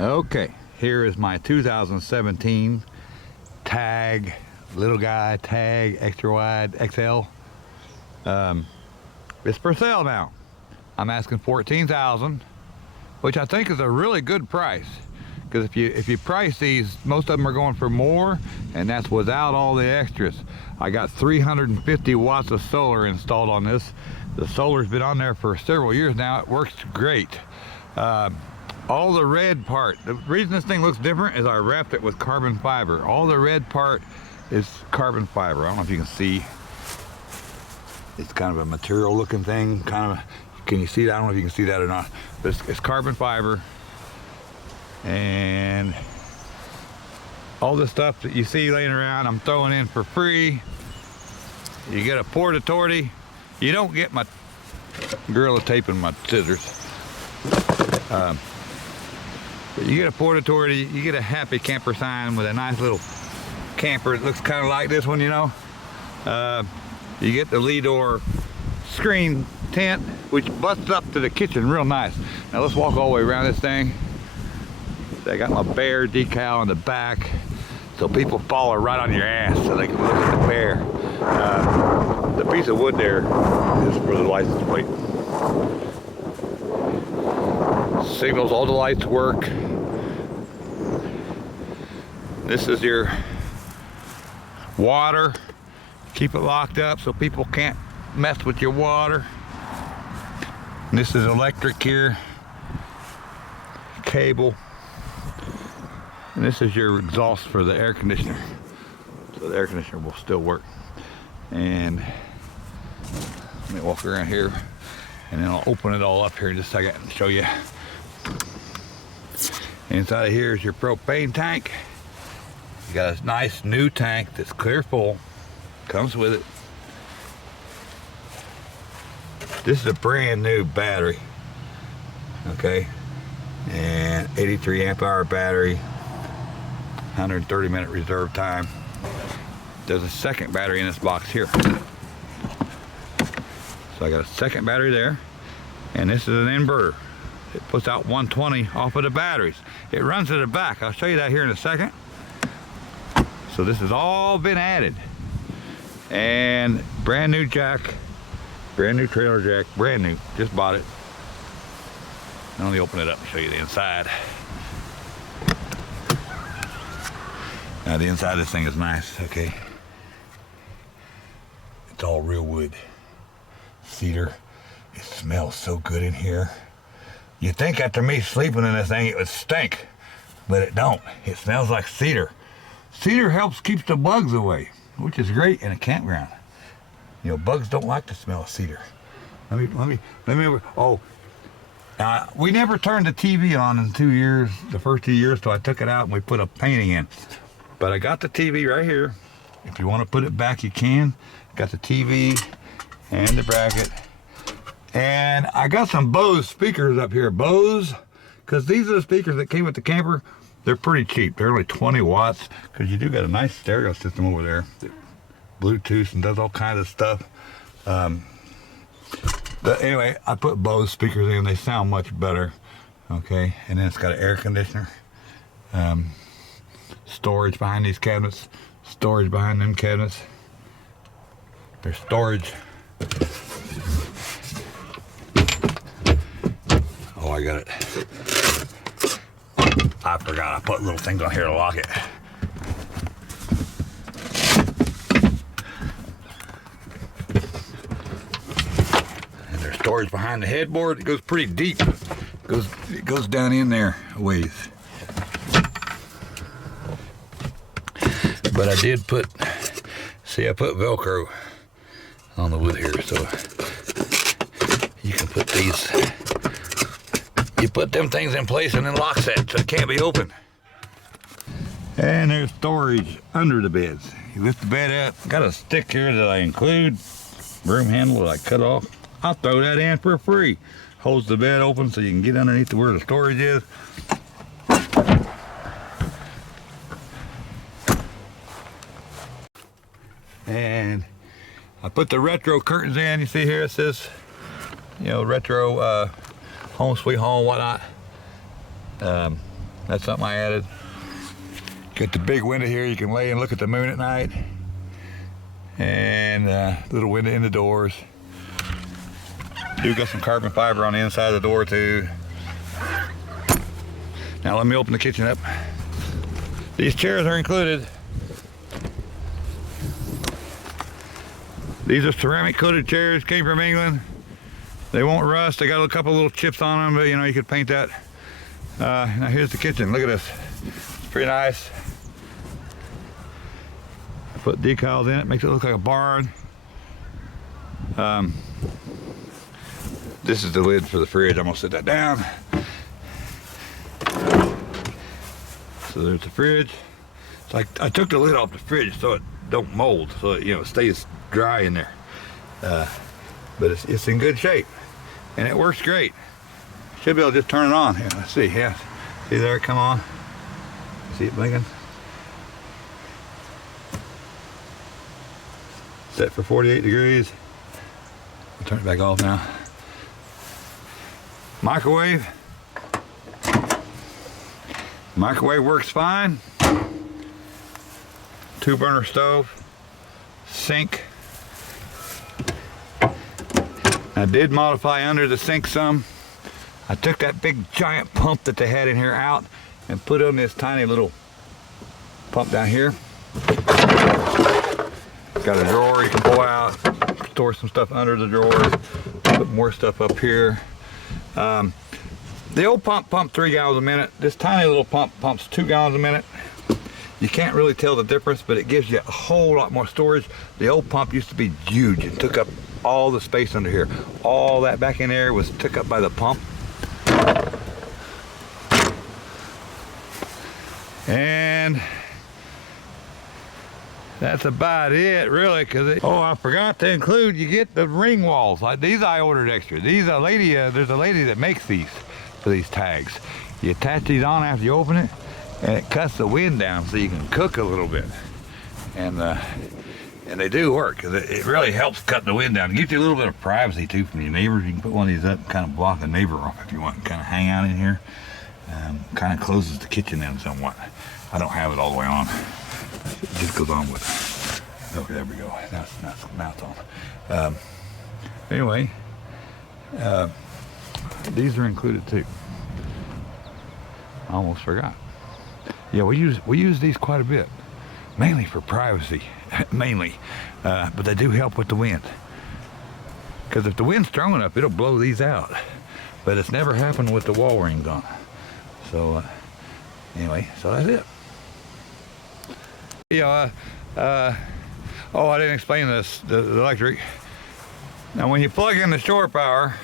Okay, here is my 2017 Tag, little guy, Tag, extra wide, XL. It's for sale now. I'm asking $14,000, which I think is a really good price. Because if you price these, most of them are going for more, and that's without all the extras. I got 350 watts of solar installed on this. The solar's been on there for several years now. It works great. All the red part, the reason this thing looks different is I wrapped it with carbon fiber. All the red part is carbon fiber. I don't know if you can see. It's kind of a material looking thing, can you see that? I don't know if you can see that or not, but it's carbon fiber. And all the stuff that you see laying around, I'm throwing in for free. You get a porta-torty. You don't get my Gorilla Tape and my scissors. But you get a porta-torty, you get a happy camper sign with a nice little camper. It looks kind of like this one, you know. You get the lee door screen tent, which butts up to the kitchen real nice. Now let's walk all the way around this thing. I got my bear decal on the back, so people follow right on your ass so they can look at the bear. The piece of wood there is for the license plate. Signals all the lights work. This is your water. Keep it locked up so people can't mess with your water. And this is electric here. Cable. And this is your exhaust for the air conditioner. So the air conditioner will still work. And let me walk around here and then I'll open it all up here in just a second and show you. Inside of here is your propane tank. You got a nice new tank that's clear full. Comes with it. This is a brand new battery. Okay. And 83 amp hour battery. 130-minute reserve time. There's a second battery in this box here. So I got a second battery there, and this is an inverter. It puts out 120 off of the batteries. It runs to the back. I'll show you that here in a second. So this has all been added. And brand new jack, brand new trailer jack, brand new, just bought it. Let me open it up and show you the inside. Now the inside of this thing is nice, okay? It's all real wood, cedar. It smells so good in here. You'd think after me sleeping in this thing it would stink, but it don't. It smells like cedar. Cedar helps keep the bugs away, which is great in a campground. You know, bugs don't like the smell of cedar. Let me, oh, we never turned the TV on in 2 years, the first 2 years, so I took it out and we put a painting in. But I got the TV right here. If you want to put it back, you can. Got the TV and the bracket. And I got some Bose speakers up here. Bose, because these are the speakers that came with the camper. They're pretty cheap. They're only 20 watts, because you do got a nice stereo system over there. Bluetooth and does all kinds of stuff. But anyway, I put Bose speakers in. They sound much better. Okay, and then it's got an air conditioner. Storage behind these cabinets. Storage behind them cabinets. There's storage. Oh, I got it. I forgot I put little things on here to lock it. And there's storage behind the headboard. It goes pretty deep. It goes down in there a ways. But I did put, see, I put Velcro on the wood here, so you can put these, you put them things in place and then locks that so it can't be opened. And there's storage under the beds. You lift the bed up, got a stick here that I include, broom handle that I cut off. I'll throw that in for free. Holds the bed open so you can get underneath where the storage is. And I put the retro curtains in. You see here it says, you know, retro home sweet home, whatnot. That's something I added. Got the big window here. You can lay and look at the moon at night. And little window in the doors. Do got some carbon fiber on the inside of the door too. Now let me open the kitchen up. These chairs are included. These are ceramic coated chairs, came from England. They won't rust. They got a couple little chips on them, but you know, you could paint that. Now here's the kitchen. Look at this. It's pretty nice. I put decals in it, makes it look like a barn. This is the lid for the fridge. I'm gonna set that down. So there's the fridge. It's like I took the lid off the fridge so it don't mold, so it, you know, it stays dry in there. But it's in good shape, and it works great. Should be able to just turn it on. Here, let's see. Yeah, see there it come on. See it blinking. Set for 48 degrees. I'll turn it back off now. Microwave. Microwave works fine. 2-burner stove. Sink. I did modify under the sink some. I took that big giant pump that they had in here out and put on this tiny little pump down here. Got a drawer you can pull out, store some stuff under the drawer, put more stuff up here. The old pump pumped 3 gallons a minute. This tiny little pump pumps 2 gallons a minute. You can't really tell the difference, but it gives you a whole lot more storage. The old pump used to be huge and took up all the space under here. All that back in there was took up by the pump. And that's about it, really, oh, I forgot to include, you get the ring walls. Like these I ordered extra. These, there's a lady that makes these for these tags. You attach these on after you open it, and it cuts the wind down so you can cook a little bit. And they do work, because it really helps cut the wind down. It gives you a little bit of privacy too from your neighbors. You can put one of these up and kind of block the neighbor off if you want, kind of hang out in here. Kind of closes the kitchen in somewhat. I don't have it all the way on. It just goes on with it. Okay, there we go. Now it's on. Anyway, these are included too. I almost forgot. Yeah, we use these quite a bit, mainly for privacy, mainly. But they do help with the wind. Because if the wind's strong enough, it'll blow these out. But it's never happened with the wall rings on. So anyway, so that's it. Yeah, oh, I didn't explain this, the electric. Now when you plug in the shore power,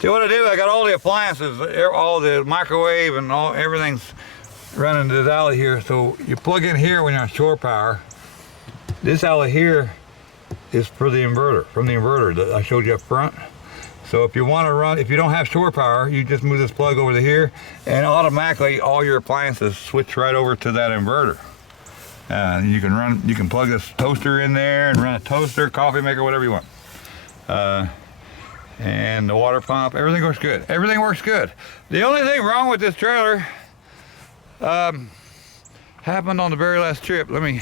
see what I do, I got all the appliances, all the microwave and everything's running to this alley here. So you plug in here when you're on shore power. This alley here is for the inverter, from the inverter that I showed you up front. So if you want to run, if you don't have shore power, you just move this plug over to here and automatically all your appliances switch right over to that inverter. You can plug this toaster in there and run a toaster, coffee maker, whatever you want. And the water pump, everything works good. Everything works good. The only thing wrong with this trailer happened on the very last trip. Let me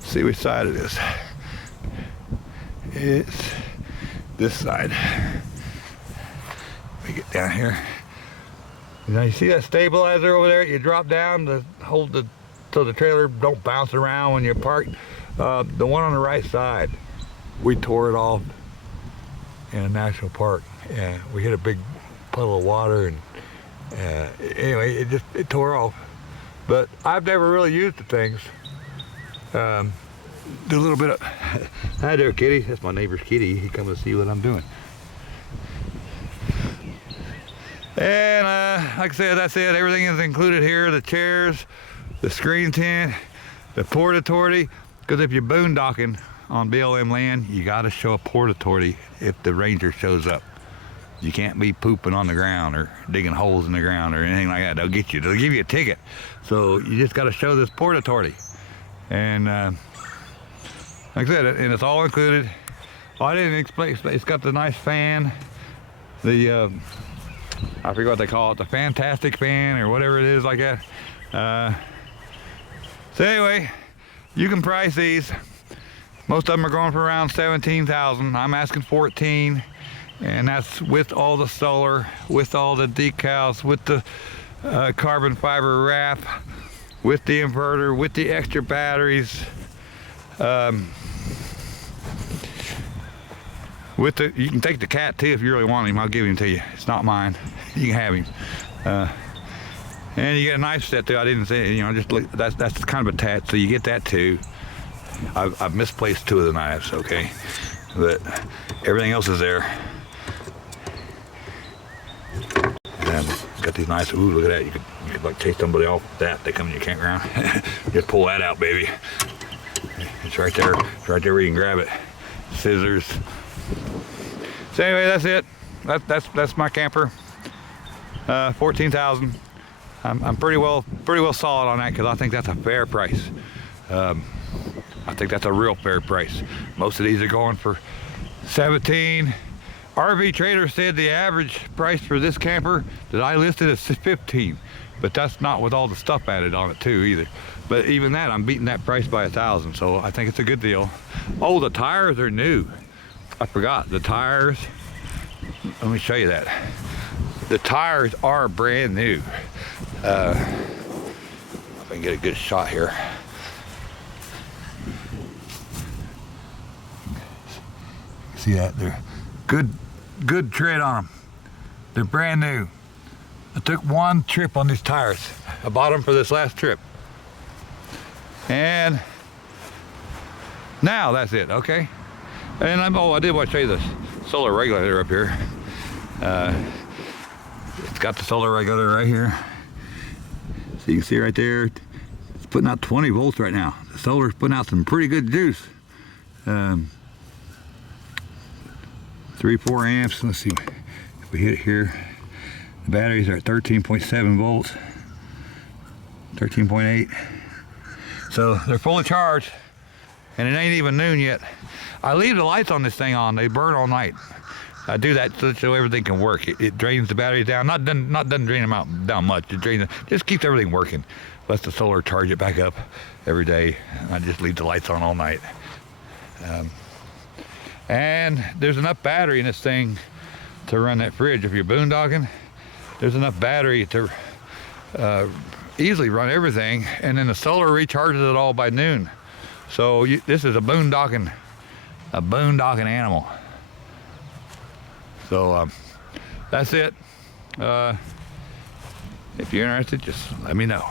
see which side it is. It's this side. Let me get down here. Now you see that stabilizer over there? You drop down to hold so the trailer don't bounce around when you park. The one on the right side, we tore it off in a national park. We hit a big puddle of water, and anyway, it tore off. But I've never really used the things. Do a little bit of, hi there, kitty. That's my neighbor's kitty. He comes to see what I'm doing. And like I said, that's it. Everything is included here. The chairs, the screen tent, the porta-torty. Because if you're boondocking on BLM land, you got to show a porta-torty if the ranger shows up. You can't be pooping on the ground or digging holes in the ground or anything like that. They'll get you. They'll give you a ticket. So you just got to show this porta-torty. And like I said, and it's all included. Oh, I didn't explain. It's got the nice fan. The I forget what they call it, the Fantastic Fan or whatever it is like that. So anyway, you can price these. Most of them are going for around 17,000. I'm asking 14, and that's with all the solar, with all the decals, with the carbon fiber wrap, with the inverter, with the extra batteries. You can take the cat too if you really want him. I'll give him to you. It's not mine. You can have him. And you get a knife set too. I didn't say, you know, just look, that's kind of attached, so you get that too. I've misplaced 2 of the knives, okay, but everything else is there. And got these nice. Ooh, look at that! You could like chase somebody off with that. They come in your campground. Just pull that out, baby. It's right there. It's right there where you can grab it. Scissors. So anyway, that's it. That's my camper. 14,000. I'm pretty well solid on that because I think that's a fair price. I think that's a real fair price. Most of these are going for 17. RV Trader said the average price for this camper that I listed is 15, but that's not with all the stuff added on it too either. But even that, I'm beating that price by 1,000, so I think it's a good deal. Oh, the tires are new. I forgot the tires. Let me show you that. The tires are brand new. If I can get a good shot here. See that? They're good tread on them. They're brand new. I took 1 trip on these tires. I bought them for this last trip. And now that's it, okay? And I did want to show you this solar regulator up here. It's got the solar regulator right here. So you can see right there, it's putting out 20 volts right now. The solar's putting out some pretty good juice. 3-4 amps. Let's see if we hit it here. The batteries are at 13.7 volts, 13.8. So they're fully charged, and it ain't even noon yet. I leave the lights on this thing on; they burn all night. I do that so everything can work. It drains the batteries down. Doesn't drain them down much. It drains, just keeps everything working. Lets the solar charge it back up every day. I just leave the lights on all night. And there's enough battery in this thing to run that fridge. If you're boondocking, there's enough battery to easily run everything, and then the solar recharges it all by noon. So this is a boondocking animal. So that's it. If you're interested, just let me know.